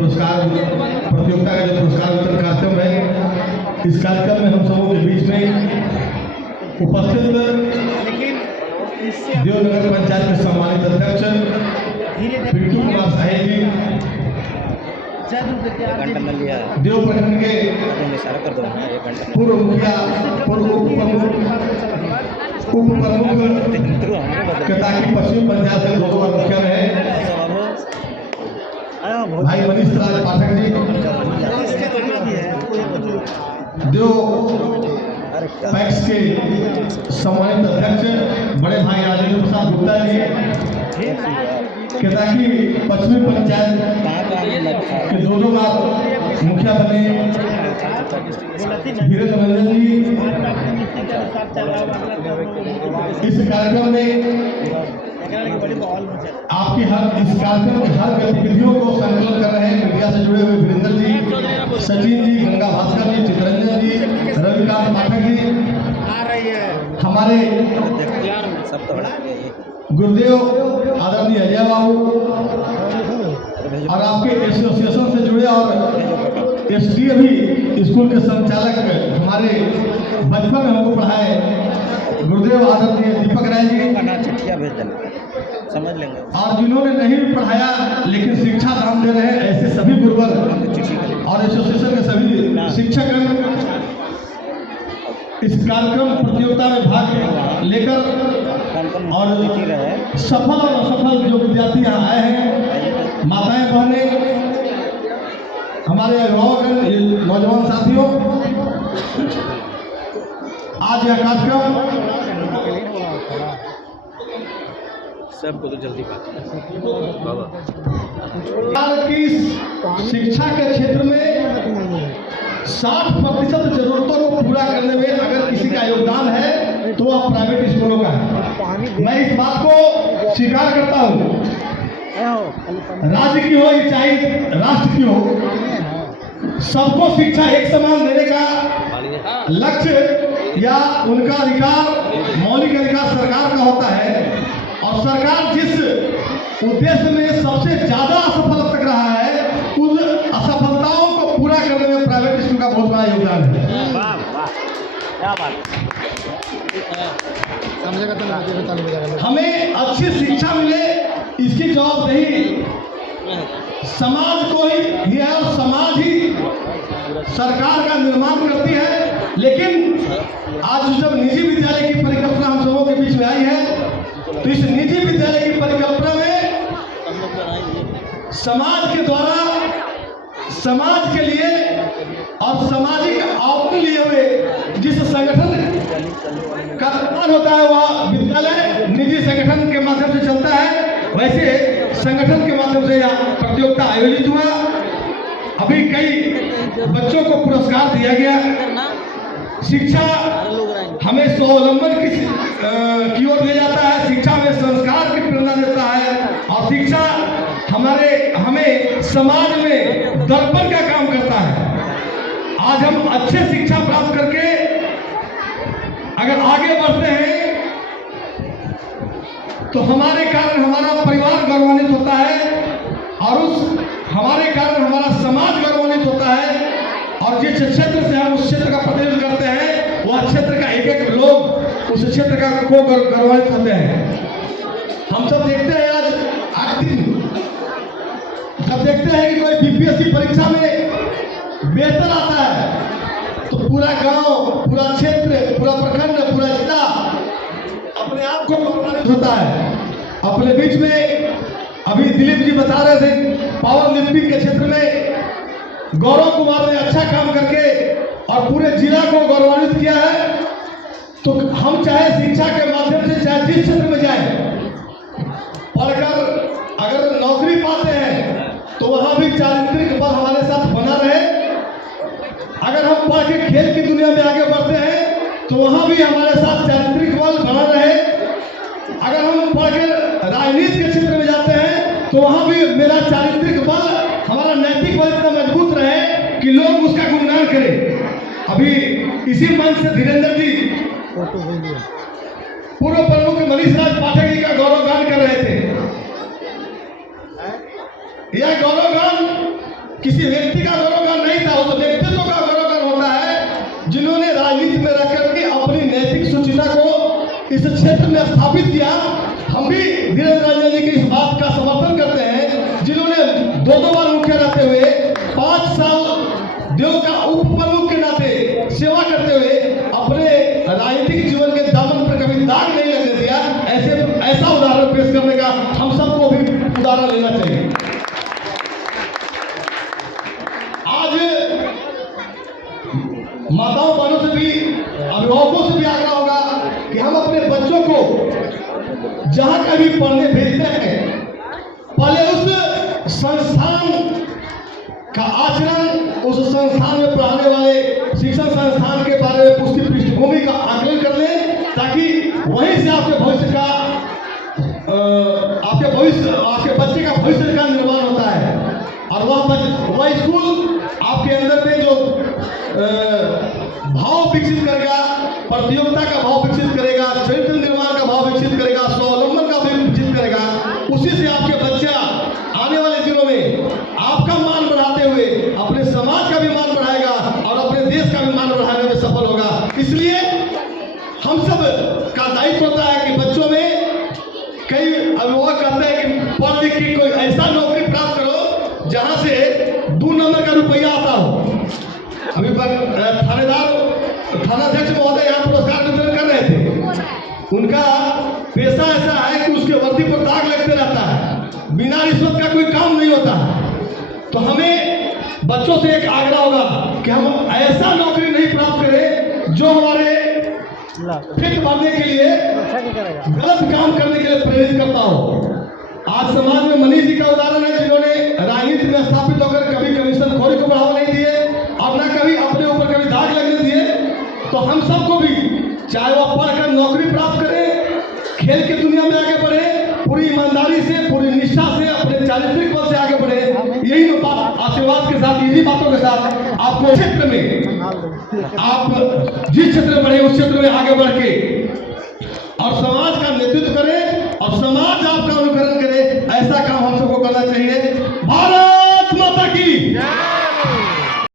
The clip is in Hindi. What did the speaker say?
पुरस्कार प्रतियोगिता का जो पुरस्कार वितरण कार्यक्रम है, इस कार्यक्रम में हम सबों के बीच में उपस्थित देवनगर पंचायत के सम्मानित अध्यक्ष पिंटू कुमार साहिब जी, देव प्रखंड के पूर्व मुखिया, पूर्व उप प्रमुख कटाकी पश्चिम पंचायत से 2 बार मुखिया रहे भाई मनीष राज पाठक जी, देव पैक्स के सम्मानित अध्यक्ष बड़े भाई राजेंद्र प्रसाद गुप्ता जी, केताकी पश्चिमी पंचायत के 2 बार मुखिया बने वीरेंद्र रंजन जी। इस कार्यक्रम में आपकी इस कार्यक्रम की हर गतिविधियों को संकलन कर रहे हैं मीडिया से जुड़े हुए वीरेंद्र जी, सचिन जी, गंगा भास्कर जी, चित्रंजन जी, रविकांत पाठक जी, हमारे गुरुदेव आदरणीय अजय बाबू और आपके एसोसिएशन से जुड़े और एसडीए भी स्कूल के संचालक हमारे बचपन में हमको पढ़ाए गुरुदेव आदरणीय दीपक राय जी, चिट्ठियाँ भेज देना समझ लेंगे, और जिन्होंने नहीं भी पढ़ाया लेकिन शिक्षा दान दे रहे हैं ऐसे सभी गुरुवर और एसोसिएशन के सभी शिक्षक इस कार्यक्रम प्रतियोगिता में भाग लेकर और सफल और असफल जो विद्यार्थी यहाँ आए हैं, माताएं बहनें, हमारे अभिभावक, नौजवान साथियों, आज यह कार्यक्रम सबको तो जल्दी की शिक्षा के क्षेत्र में 60% जरूरतों को पूरा करने में अगर किसी का योगदान है तो वह प्राइवेट स्कूलों का है। मैं इस बात को स्वीकार करता हूँ, राज्य की हो या चाहे राष्ट्र की हो, सबको शिक्षा एक समान देने का लक्ष्य या उनका अधिकार, मौलिक अधिकार सरकार का होता है। और सरकार जिस उद्देश्य में सबसे ज्यादा असफल तक रहा है, उन असफलताओं को पूरा करने में प्राइवेट स्कूल का बहुत बड़ा योगदान है। हमें अच्छी शिक्षा मिले, इसकी जवाबदेही समाज को ही है और समाज ही सरकार का निर्माण करती है। लेकिन आज जब निजी विद्यालय की परिकल्पना हम सबों के बीच में आई है, तो इस निजी विद्यालय की परिकल्पना में समाज के द्वारा समाज के लिए और सामाजिक आवरण लिए हुए जिस संगठन का निर्माण होता है वह विद्यालय निजी संगठन के माध्यम से चलता है। वैसे संगठन के माध्यम से यह प्रतियोगिता आयोजित हुआ। अभी कई बच्चों को पुरस्कार दिया गया। शिक्षा हमें स्वावलंबन की ओर ले जाता है, शिक्षा में संस्कार की प्रेरणा देता है और शिक्षा हमें समाज में दर्पण का काम करता है। आज हम अच्छे शिक्षा प्राप्त करके अगर आगे बढ़ते हैं तो हमारे कारण हमारा परिवार गौरवान्वित होता है और हमारे कारण हमारा समाज गौरवान्वित होता है। और जिस क्षेत्र से हम उस क्षेत्र का प्रतिनिधित्व करते हैं, वह क्षेत्र का एक लोग उस क्षेत्र का को गौरवान्वित होते हैं। हम सब देखते हैं आज दिन जब देखते हैं कि कोई बीपीएससी परीक्षा में बेहतर आता है तो पूरा गांव, पूरा क्षेत्र, पूरा प्रखंड, पूरा जिला अपने आप को गौरवान्वित होता है। अपने बीच में अभी दिलीप जी बता रहे थे, पावर लिफ्टिंग के क्षेत्र में गौरव कुमार ने अच्छा काम करके और पूरे जिला को गौरवान्वित किया है। तो हम चाहे शिक्षा के माध्यम से चाहे जिस क्षेत्र में जाए, पढ़कर अगर नौकरी पाते हैं तो वहां भी चारित्रिक बल हमारे साथ बना रहे। अगर हम पढ़ के खेल की दुनिया में आगे बढ़ते हैं तो वहां भी हमारे साथ चारित्रिक बल बना रहे। अगर हम पढ़ के राजनीति के क्षेत्र में जाते हैं तो वहां भी मेरा चारित्रिक बल, हमारा नैतिक बल इतना मजबूत रहे कि लोग उसका गुणगान करें। अभी इसी मंच से धीरेन्द्र जी पूर्व प्रमुख मनीष राज पाठक जी का गौरवगान कर रहे थे। यह गौरवगान किसी व्यक्ति का गौरवगान नहीं था, उस व्यक्तित्व का गौरवगान होता है जिन्होंने राजनीति में रह करके अपनी नैतिक सुचिता को इस क्षेत्र में स्थापित किया। हम भी वीरेंद्र रंजन जी की इस बात का समर्थन करते हैं, जिन्होंने दो बार मुखिया रहते हुए 5 साल देव का उप प्रमुख के नाते सेवा करते हुए अपने राजनीतिक जीवन के दामन पर कभी दाग नहीं लगने दिया। ऐसा उदाहरण पेश करने का हम सबको भी उदाहरण लेना चाहिए। आज माताओं बहनों से भी, अभिभावकों से भी आग्रह होगा कि हम अपने बच्चों को जहां कभी पढ़ने भेजते हैं, पहले उस संस्थान का आचरण, उस संस्थान में पढ़ाने वाले शिक्षण संस्थान के बारे में उसकी पृष्ठभूमि का आकलन कर लें, ताकि वहीं से आपके भविष्य का आपके बच्चे का भविष्य का निर्माण होता है। और वह स्कूल आपके अंदर में जो भाव विकसित करेगा, प्रतियोगिता का भाव विकसित करेगा, चरित्र निर्माण का भाव विकसित करेगा, स्वावलंबन का भी विकसित करेगा, उसी से आपके बच्चा आने वाले दिनों में आपका मान बढ़ाते हुए अपने समाज का भी मान बढ़ाएगा और अपने देश का भी मान बढ़ाने में सफल होगा। इसलिए हम सब का दायित्व होता है कि बच्चों में, कई अभिभावक कहते हैं कि पढ़ लिख के कोई ऐसा नौकरी प्राप्त करो जहां से 2 नंबर का रुपया आता हो। अभी थानाध्यक्ष महोदय यहाँ पुरस्कार वितरण कर रहे थे। उनका पेशा ऐसा है कि उसके वर्दी पर दाग लगते रहता है, बिना रिश्वत का कोई काम नहीं होता। तो हमें बच्चों से एक आग्रह होगा कि हम ऐसा नौकरी नहीं प्राप्त करें जो हमारे फिट बनने के लिए, गलत काम करने के लिए प्रेरित करता हो। आज समाज में मनीष जी का उदाहरण है, जिन्होंने राजनीति में स्थापित होकर कभी कमीशन खोरी को बढ़ावा नहीं दिए और न कभी अपने ऊपर कभी दाग लगने दिए। तो हम सबको भी, चाहे वह पढ़कर नौकरी प्राप्त करें, खेल की दुनिया में आगे बढ़े, पूरी ईमानदारी से, पूरी निष्ठा से, अपने चारित्रिक बल से आगे बढ़े। यही आशीर्वाद के साथ, इन्हीं बातों के साथ आपको क्षेत्र में, आप जिस क्षेत्र में बढ़े उस क्षेत्र में आगे बढ़ के और समाज का नेतृत्व करें और समाज आपका अनुकरण करे, ऐसा काम हम सबको करना चाहिए। भारत